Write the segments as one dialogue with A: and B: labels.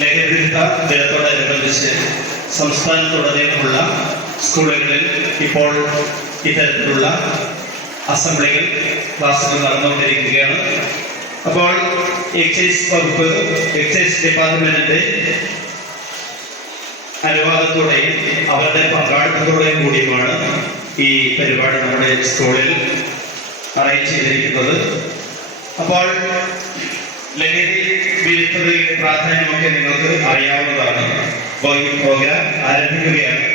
A: ലഹരിവിരുദ്ധ ദിനത്തോടനുബന്ധിച്ച് സംസ്ഥാനത്തുടനീളമുള്ള സ്കൂളുകളിൽ ഇപ്പോൾ ഇത്തരത്തിലുള്ള അസംബ്ലികൾ ക്ലാസുകൾ നടന്നുകൊണ്ടിരിക്കുകയാണ്. അപ്പോൾ എക്സൈസ് വകുപ്പ് എക്സൈസ് ഡിപ്പാർട്ട്മെന്റിന്റെ അനുവാദത്തോടെയും അവരുടെ പങ്കാളിത്തത്തോടെയും കൂടിയുമാണ് ഈ പരിപാടി നമ്മുടെ സ്കൂളിൽ അറേഞ്ച് ചെയ്തിരിക്കുന്നത്. അപ്പോൾ ലഹരി പ്രാധാന്യമൊക്കെ നിങ്ങൾക്ക് അറിയാവുന്നതാണ്. അപ്പോൾ ഈ പ്രോഗ്രാം ആരംഭിക്കുകയാണ്.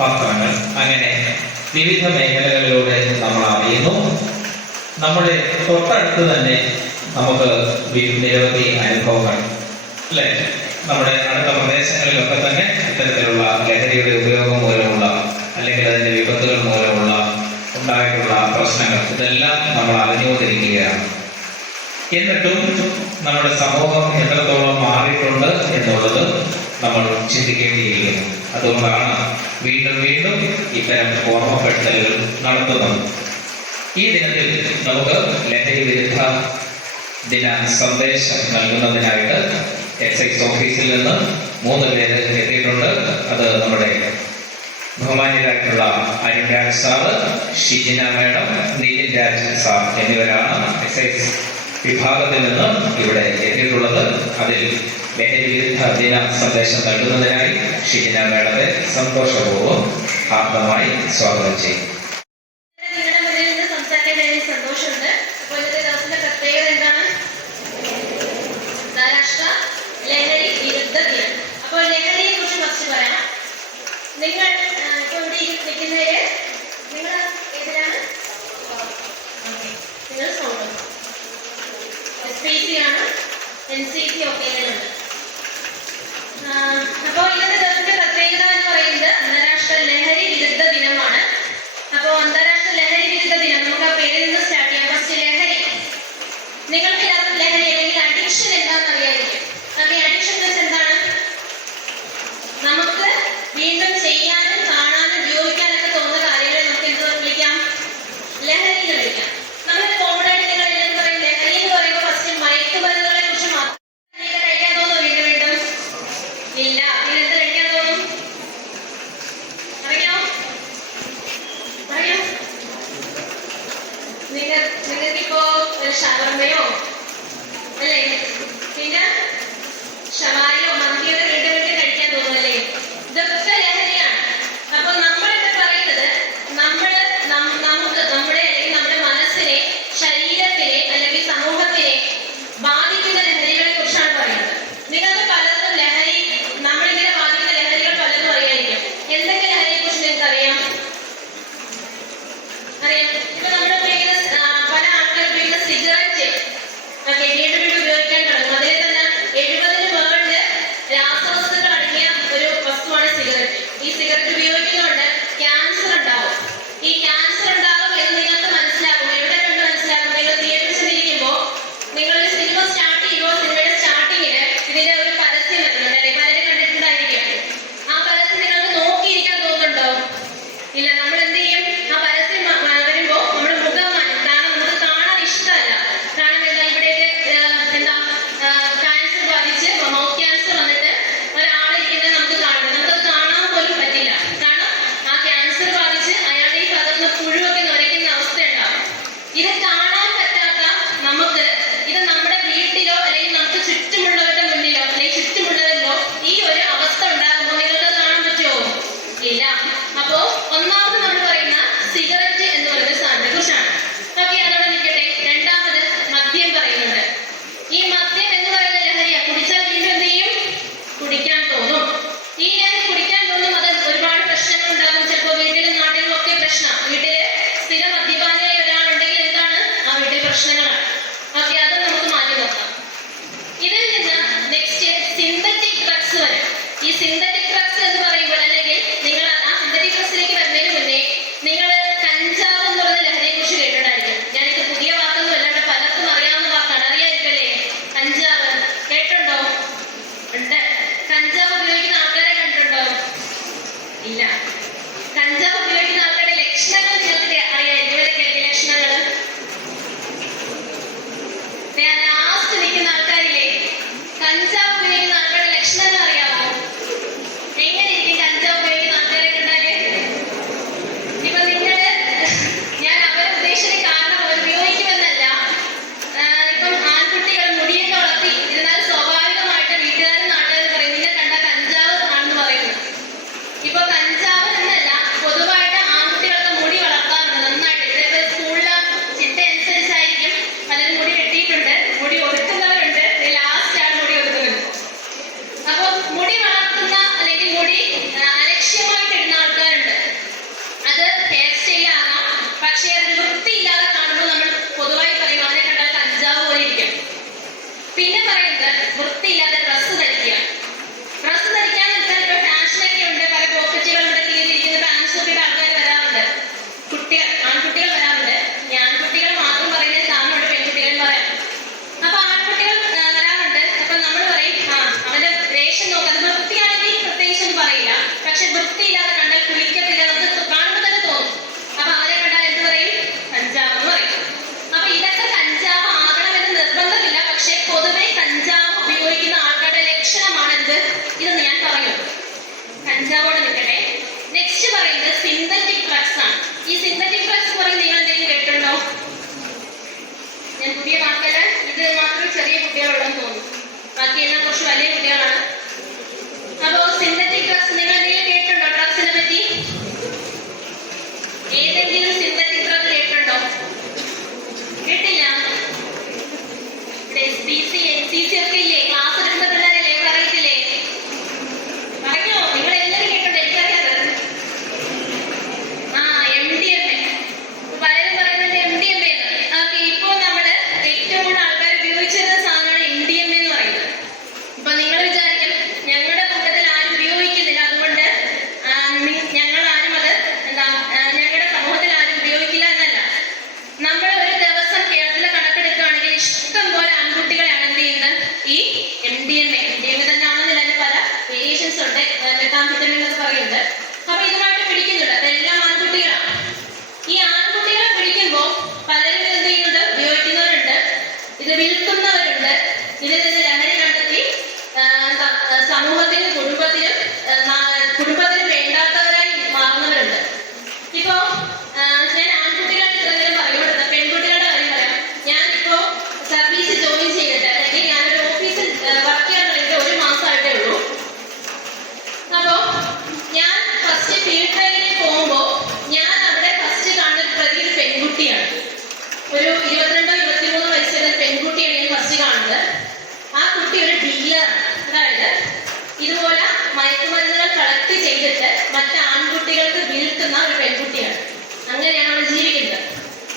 B: പത്രങ്ങൾ അങ്ങനെ വിവിധ മേഖലകളിലൂടെ നമ്മൾ അറിയുന്നു. നമ്മുടെ തൊട്ടടുത്ത് തന്നെ നമുക്ക് നിരവധി അനുഭവങ്ങൾ അല്ലെ? നമ്മുടെ അടുത്ത പ്രദേശങ്ങളിലൊക്കെ തന്നെ ഇത്തരത്തിലുള്ള ലഹരിയുടെ ഉപയോഗം മൂലമുള്ള അല്ലെങ്കിൽ അതിന്റെ വിപത്തുകൾ മൂലമുള്ള ഉണ്ടായിട്ടുള്ള പ്രശ്നങ്ങൾ ഇതെല്ലാം നമ്മൾ അറിഞ്ഞുകൊണ്ടിരിക്കുകയാണ്. എന്നിട്ടും നമ്മുടെ സമൂഹം എത്രത്തോളം മാറിയിട്ടുണ്ട് എന്നുള്ളത് നമ്മൾ ചിന്തിക്കേണ്ടിയിരിക്കുന്നു. അതുകൊണ്ടാണ് വീണ്ടും വീണ്ടും ഇത്തരം ഓർമ്മപ്പെടുത്തലുകൾ നടത്തുന്നു. ഈ ദിനത്തിൽ നമുക്ക് ലഹരി വിരുദ്ധ ദിന സന്ദേശം നൽകുന്നതിനായിട്ട് എക്സൈസ് ഓഫീസിൽ നിന്ന് മൂന്ന് പേര് എത്തിയിട്ടുണ്ട്. അത് നമ്മുടെ ബഹുമാന്യരായിട്ടുള്ള Arun Raj sir Shijina madam Neelin Raj sir എന്നിവരാണ് എക്സൈസ് വിഭാഗത്തിൽ നിന്ന് ഇവിടെ എത്തിയിട്ടുള്ളത്. അതിൽ ലഹരി വിരുദ്ധ ദിന സന്ദേശം നൽകുന്നതിനായി ഷിജിന മേളത്തെ സന്തോഷപൂർവം ഹാർദമായി സ്വാഗതം ചെയ്യും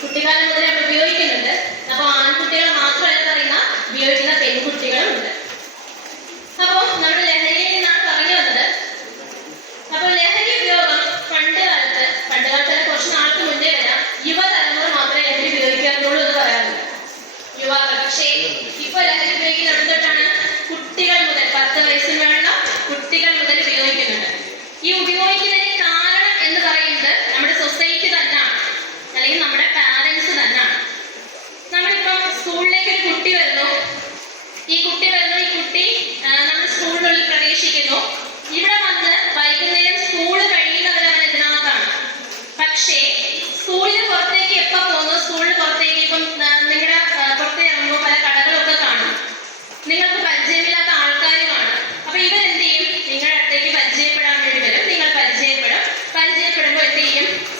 C: കുട്ടിക്കാലം മുതലേ നമ്മൾ ഉപയോഗിക്കുന്നുണ്ട്. അപ്പോൾ ആൺകുട്ടികൾ മാത്രമല്ല പറയുന്ന ഉപയോഗിക്കുന്ന പെൺകുട്ടികളും ഉണ്ട്.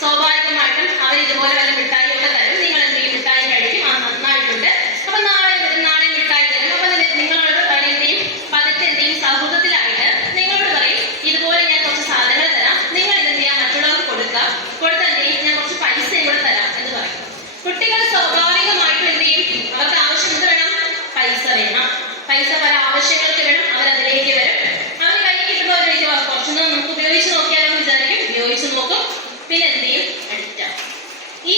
C: സ്വാഭാവികമായിട്ടും അവർ ഇതുപോലെ വല്ല മിഠായി ഒക്കെ തരും. നിങ്ങൾ എന്തെങ്കിലും മിഠായി കഴിക്കും. ആ നന്നായിട്ടുണ്ട്. അപ്പൊ നാളെ വരും നാളെ മിഠായി തരും. അപ്പൊ നിങ്ങളോട് പണിയുടെയും പതിറ്റെന്റെയും സൗഹൃദത്തിലായിട്ട് നിങ്ങളോട് പറയും ഇതുപോലെ ഞാൻ കുറച്ച് സാധനങ്ങൾ തരാം. നിങ്ങൾ ഇത് ചെയ്യാൻ മറ്റുള്ളവർക്ക് കൊടുക്കാം. കൊടുത്തതിന്റെയും ഞാൻ കുറച്ച് പൈസ ഇവിടെ തരാം എന്ന് പറയും. കുട്ടികൾ സ്വാഭാവികമായിട്ടും എന്ത് ചെയ്യും? അവർക്ക് ആവശ്യം വേണം? പൈസ വേണം. പൈസ പല ആവശ്യങ്ങൾക്ക് വേണം. അവർ അതിലേക്ക് വരും. അവർ കൈ കിട്ടുമ്പോൾ അവർ കുറച്ചൊന്നും നമുക്ക് ഉപയോഗിച്ച് നോക്കിയാലോ? എന്ന് വിചാരിക്കും. ഉപയോഗിച്ച് നോക്കും. പിന്നെ എന്ത് ഈ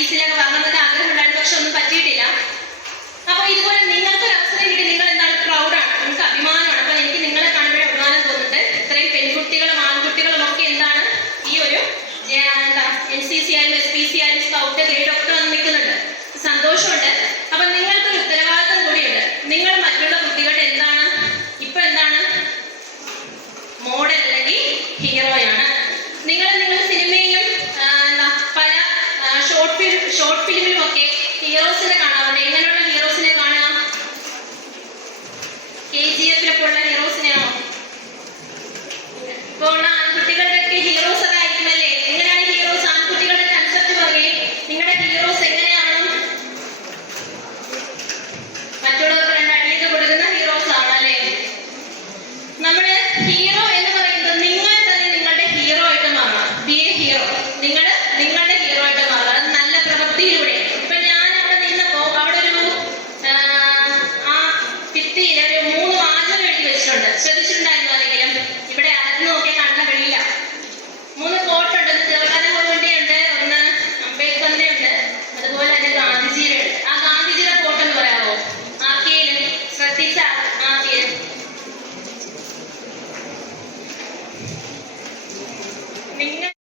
C: ഫീസിലൊക്കെ വാങ്ങണമെന്ന് ആഗ്രഹം ഉണ്ടായിരുന്നു പക്ഷെ ഒന്നും പറ്റിയിട്ടില്ല. അപ്പൊ ഇതുപോലെ ഷോർട്ട് ഫിലിം ഷോർട്ട് ഫിലിമിലുമൊക്കെ ഹീറോസിനെ കാണാറുണ്ട് എങ്ങനെയുള്ള ഹീറോസിനെ കാണാം? കെ ജി എഫിലൊക്കെ ഉള്ള ഹീറോസിനെയാണോ